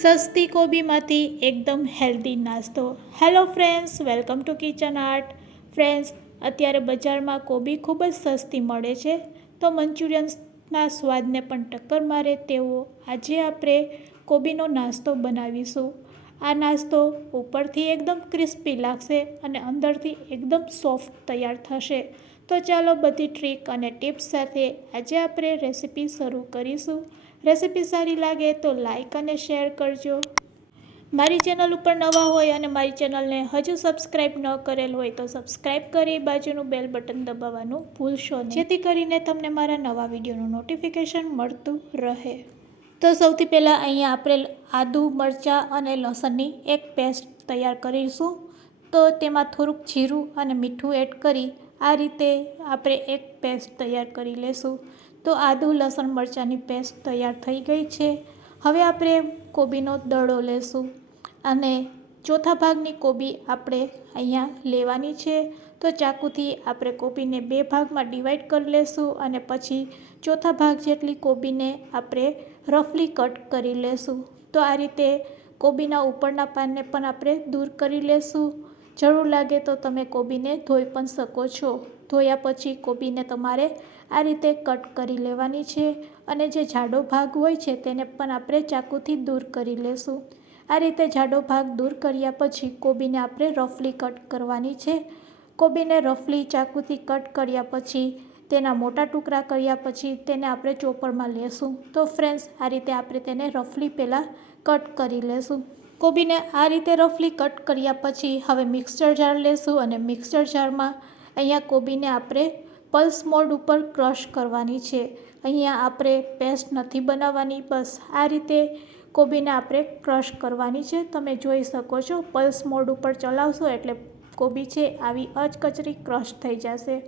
સસ્તી કોબીમાંથી એકદમ હેલ્ધી નાસ્તો. Hello friends, welcome to kitchen art. Friends, અત્યારે બજારમાં કોબી ખૂબ જ સસ્તી મળે છે, તો મંચુરિયન્સના સ્વાદને પણ ટક્કર મારે તેવો આજે આપણે કોબીનો નાસ્તો બનાવીશું. આ નાસ્તો ઉપરથી એકદમ ક્રિસ્પી લાગશે અને અંદરથી એકદમ સોફ્ટ તૈયાર થશે. તો ચાલો બધી ટ્રીક અને ટિપ્સ સાથે આજે આપણે રેસીપી શરૂ કરીશું. રેસીપી સારી લાગે તો લાઈક અને શેર કરજો. મારી ચેનલ ઉપર નવા હોય અને મારી ચેનલને હજુ સબસ્ક્રાઈબ ન કરેલ હોય તો સબસ્ક્રાઈબ કરી બાજુનું બેલ બટન દબાવવાનું ભૂલશો નહીં, જેથી કરીને તમને મારા નવા વિડીયોનું નોટિફિકેશન મળતું રહે. તો સૌથી પહેલાં અહીંયા આપણે આદુ, મરચાં અને લસણની એક પેસ્ટ તૈયાર કરીશું. તો તેમાં થોડુંક જીરું અને મીઠું એડ કરી આ રીતે આપણે એક પેસ્ટ તૈયાર કરી લેશું. તો આદુ, લસણ, મરચાંની પેસ્ટ તૈયાર થઈ ગઈ છે. હવે આપણે કોબીનો દડો લેશું અને ચોથા ભાગની કોબી આપણે અહીંયા લેવાની છે. તો ચાકુથી આપણે કોબીને 2 ભાગમાં ડિવાઈડ કરી લેશું અને પછી ચોથા ભાગ જેટલી કોબીને આપણે રફલી કટ કરી લેશું. તો આ રીતે કોબીના ઉપરના પાનને પણ આપણે દૂર કરી લેશું. જરૂર લાગે તો તમે કોબીને ધોઈ પણ શકો છો. ધોયા પછી કોબીને તમારે આ રીતે કટ કરી લેવાની છે અને જે જાડો ભાગ હોય છે તેને પણ આપણે ચાકુથી દૂર કરી લેશું. આ રીતે જાડો ભાગ દૂર કર્યા પછી કોબીને આપણે રફલી કટ કરવાની છે. કોબીને રફલી ચાકુથી કટ કર્યા પછી તેના મોટા ટુકડા કર્યા પછી તેને આપણે ચોપરમાં લેશું. તો ફ્રેન્ડ્સ, આ રીતે આપણે તેને રફલી પહેલાં કટ કરી લેશું. કોબીને આ રીતે રફલી કટ કર્યા પછી હવે મિક્સર જાર લેશું અને મિક્સર જારમાં અહીંયા કોબીને આપણે પલ્સ મોડ ઉપર ક્રશ કરવાની છે. અહીંયા આપણે પેસ્ટ નથી બનાવવાની, બસ આ રીતે કોબીને આપણે ક્રશ કરવાની છે. તમે જોઈ શકો છો, પલ્સ મોડ ઉપર ચલાવશો એટલે કોબી છે આવી અધકચરી ક્રશ થઈ જશે.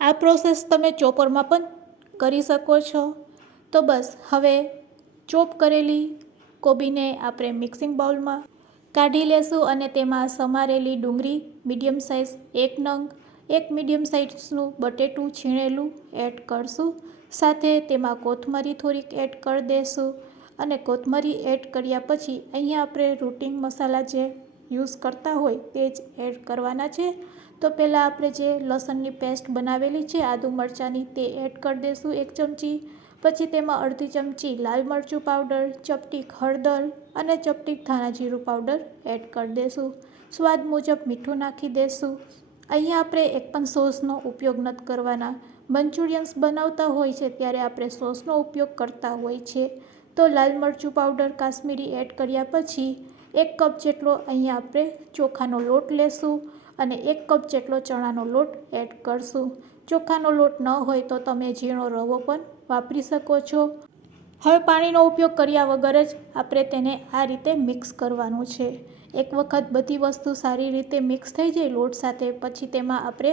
આ પ્રોસેસ તમે ચોપરમાં પણ કરી શકો છો. તો બસ હવે ચોપ કરેલી કોબીને આપણે મિક્સિંગ બાઉલમાં કાઢી લેશું અને તેમાં સમારેલી ડુંગળી મીડિયમ સાઇઝ 1 નંગ, એક મીડિયમ સાઇઝનું બટેટું છીણેલું એડ કરશું. સાથે તેમાં કોથમરી થોડીક એડ કરી દઈશું અને કોથમરી એડ કર્યા પછી અહીંયા આપણે રૂટિન મસાલા જે યુઝ કરતા હોય તે જ એડ કરવાના છે. તો પહેલાં આપણે જે લસણની પેસ્ટ બનાવેલી છે આદુ મરચાંની તે એડ કરી દઈશું 1 ચમચી. પછી તેમાં અડધી ચમચી લાલ મરચું પાવડર, ચપટીક હળદર અને ચપટીક ધાણા જીરું પાવડર એડ કરી દઈશું. સ્વાદ મુજબ મીઠું નાખી દઈશું. અહીંયા આપણે એક પણ સોસનો ઉપયોગ નથી કરવાના. મંચુરિયન્સ બનાવતા હોય છે ત્યારે આપણે સોસનો ઉપયોગ કરતા હોય છે. તો લાલ મરચું પાવડર કાશ્મીરી એડ કર્યા પછી 1 કપ જેટલો અહીંયા આપણે ચોખાનો લોટ લેશું અને 1 કપ જેટલો ચણાનો લોટ એડ કરશું. ચોખાનો લોટ ન હોય તો તમે ઝીણો રવો પણ વાપરી શકો છો. હવે પાણીનો ઉપયોગ કર્યા વગર જ આપણે તેને આ રીતે મિક્સ કરવાનું છે. એક વખત બધી વસ્તુ સારી રીતે મિક્સ થઈ જાય લોટ સાથે પછી તેમાં આપણે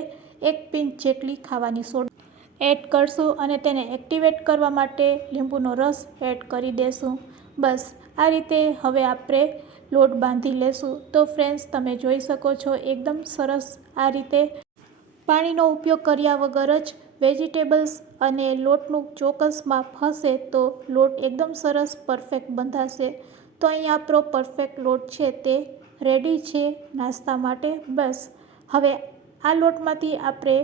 1 પિંચ જેટલી ખાવાની સોડા એડ કરશું અને તેને એક્ટિવેટ કરવા માટે લીંબુનો રસ એડ કરી દેશું. બસ આ રીતે હવે આપણે લોટ બાંધી લેશું. તો ફ્રેન્ડ્સ, તમે જોઈ શકો છો એકદમ સરસ આ રીતે પાણીનો ઉપયોગ કર્યા વગર જ વેજીટેબલ્સ અને લોટનું ચોક્કસ માપ હશે તો લોટ એકદમ સરસ પરફેક્ટ બંધાશે. તો અહીંયા આપણો પરફેક્ટ લોટ છે તે રેડી છે નાસ્તા માટે. બસ હવે આ લોટમાંથી આપણે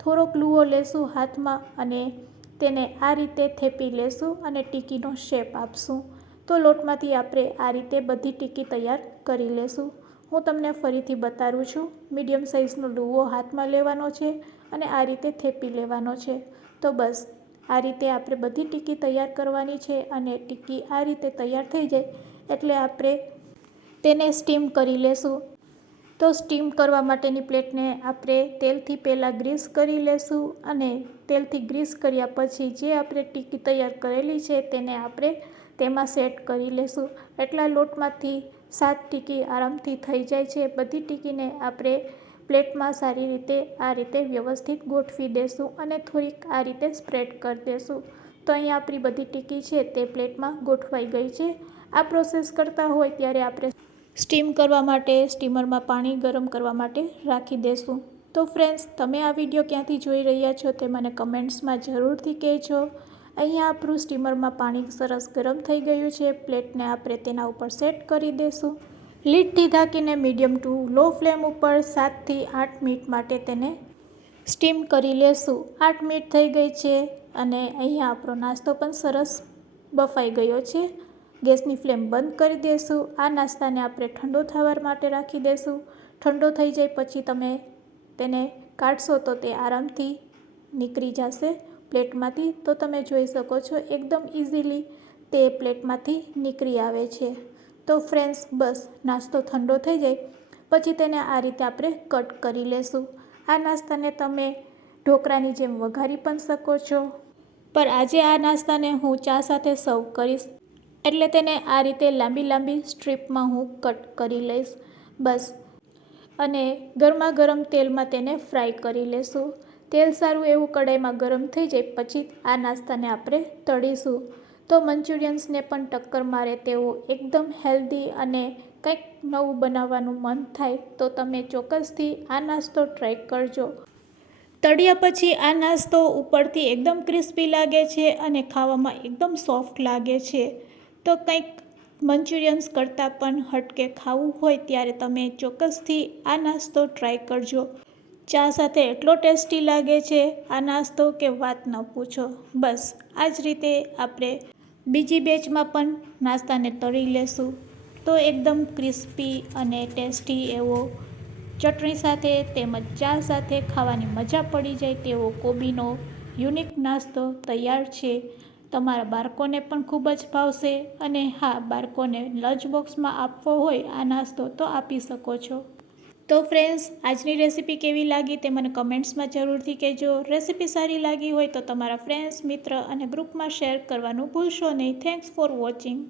થોડોક લુઓ લેશું હાથમાં અને તેને આ રીતે થેપી લેશું અને ટીકીનો શેપ આપશું. તો લોટમાંથી આપણે આ રીતે બધી ટીકી તૈયાર કરી લેશું. હું તમને ફરીથી બતાવું છું. મીડિયમ સાઇઝનો લુઓ હાથમાં લેવાનો છે અને આ રીતે થેપી લેવાનો છે. તો બસ આ રીતે આપણે બધી ટીકી તૈયાર કરવાની છે અને ટીકી આ રીતે તૈયાર થઈ જાય એટલે આપણે તેને સ્ટીમ કરી લેશું. તો સ્ટીમ કરવા માટેની પ્લેટને આપણે તેલથી પહેલાં ગ્રીસ કરી લેશું અને તેલથી ગ્રીસ કર્યા પછી જે આપણે ટીકી તૈયાર કરેલી છે તેને આપણે તેમાં સેટ કરી લેશું. એટલા લોટમાંથી 7 ટીકી આરામથી થઈ જાય છે. બધી ટીકીને આપણે પ્લેટમાં સારી રીતે આ રીતે વ્યવસ્થિત ગોઠવી દેશું અને થોડીક આ રીતે સ્પ્રેડ કરી દેશું. તો અહીંયા આપણી બધી ટીકી છે તે પ્લેટમાં ગોઠવાઈ ગઈ છે. આ પ્રોસેસ કરતા હોય ત્યારે આપણે સ્ટીમ કરવા માટે સ્ટીમરમાં પાણી ગરમ કરવા માટે રાખી દેશું. તો ફ્રેન્ડ્સ, તમે આ વિડીયો ક્યાંથી જોઈ રહ્યા છો તે મને કમેન્ટ્સમાં જરૂરથી કહેજો અહીંયા આપણું સ્ટીમરમાં પાણી સરસ ગરમ થઈ ગયું છે. પ્લેટને આપણે તેના ઉપર સેટ કરી દઈશું. લીડથી ઢાંકીને મીડિયમ ટુ લો ફ્લેમ ઉપર 7થી 8 મિનિટ માટે તેને સ્ટીમ કરી લેશું. 8 મિનિટ થઈ ગઈ છે અને અહીંયા આપણો નાસ્તો પણ સરસ બફાઈ ગયો છે. ગેસની ફ્લેમ બંધ કરી દઈશું. આ નાસ્તાને આપણે ઠંડો થવા માટે રાખી દઈશું. ઠંડો થઈ જાય પછી તમે તેને કાઢશો તો તે આરામથી નીકળી જશે પ્લેટમાંથી. તો તમે જોઈ શકો છો એકદમ ઇઝીલી તે પ્લેટમાંથી નીકળી આવે છે. તો ફ્રેન્ડ્સ, બસ નાસ્તો ઠંડો થઈ જાય પછી તેને આ રીતે આપણે કટ કરી લેશું. આ નાસ્તાને તમે ઢોકળાની જેમ વઘારી પણ શકો છો, પણ આજે આ નાસ્તાને હું ચા સાથે સર્વ કરીશ એટલે તેને આ રીતે લાંબી લાંબી સ્ટ્રીપમાં હું કટ કરી લઈશ. બસ, અને ગરમા ગરમ તેલમાં તેને ફ્રાય કરી લેશું. તેલ સારું એવું કઢાઈમાં ગરમ થઈ જાય પછી આ નાસ્તાને આપણે તળીશું. તો મંચુરિયન્સને પણ ટક્કર મારે તેવું એકદમ હેલ્ધી અને કંઈક નવું બનાવવાનું મન થાય તો તમે ચોક્કસથી આ નાસ્તો ટ્રાય કરજો. તળ્યા પછી આ નાસ્તો ઉપરથી એકદમ ક્રિસ્પી લાગે છે અને ખાવામાં એકદમ સોફ્ટ લાગે છે. તો કંઈક મંચુરિયન્સ કરતાં પણ હટકે ખાવું હોય ત્યારે તમે ચોક્કસથી આ નાસ્તો ટ્રાય કરજો. ચા સાથે એટલો ટેસ્ટી લાગે છે આ નાસ્તો કે વાત ન પૂછો. બસ આ જ રીતે આપણે બીજી બેચમાં પણ નાસ્તાને તળી લેશું. તો એકદમ ક્રિસ્પી અને ટેસ્ટી એવો ચટણી સાથે તેમજ ચા સાથે ખાવાની મજા પડી જાય તેવો કોબીનો યુનિક નાસ્તો તૈયાર છે. તમારા બાળકોને પણ ખૂબ જ ભાવશે અને હા, બાળકોને લંચ બોક્સમાં આપવો હોય આ નાસ્તો તો આપી શકો છો. તો ફ્રેન્ડ્સ, આજની રેસીપી કેવી લાગી તે મને કમેન્ટ્સમાં જરૂરથી કહેજો. રેસીપી સારી લાગી હોય તો તમારા ફ્રેન્ડ્સ, મિત્ર અને ગ્રુપમાં શેર કરવાનું ભૂલશો નહીં. Thanks for watching.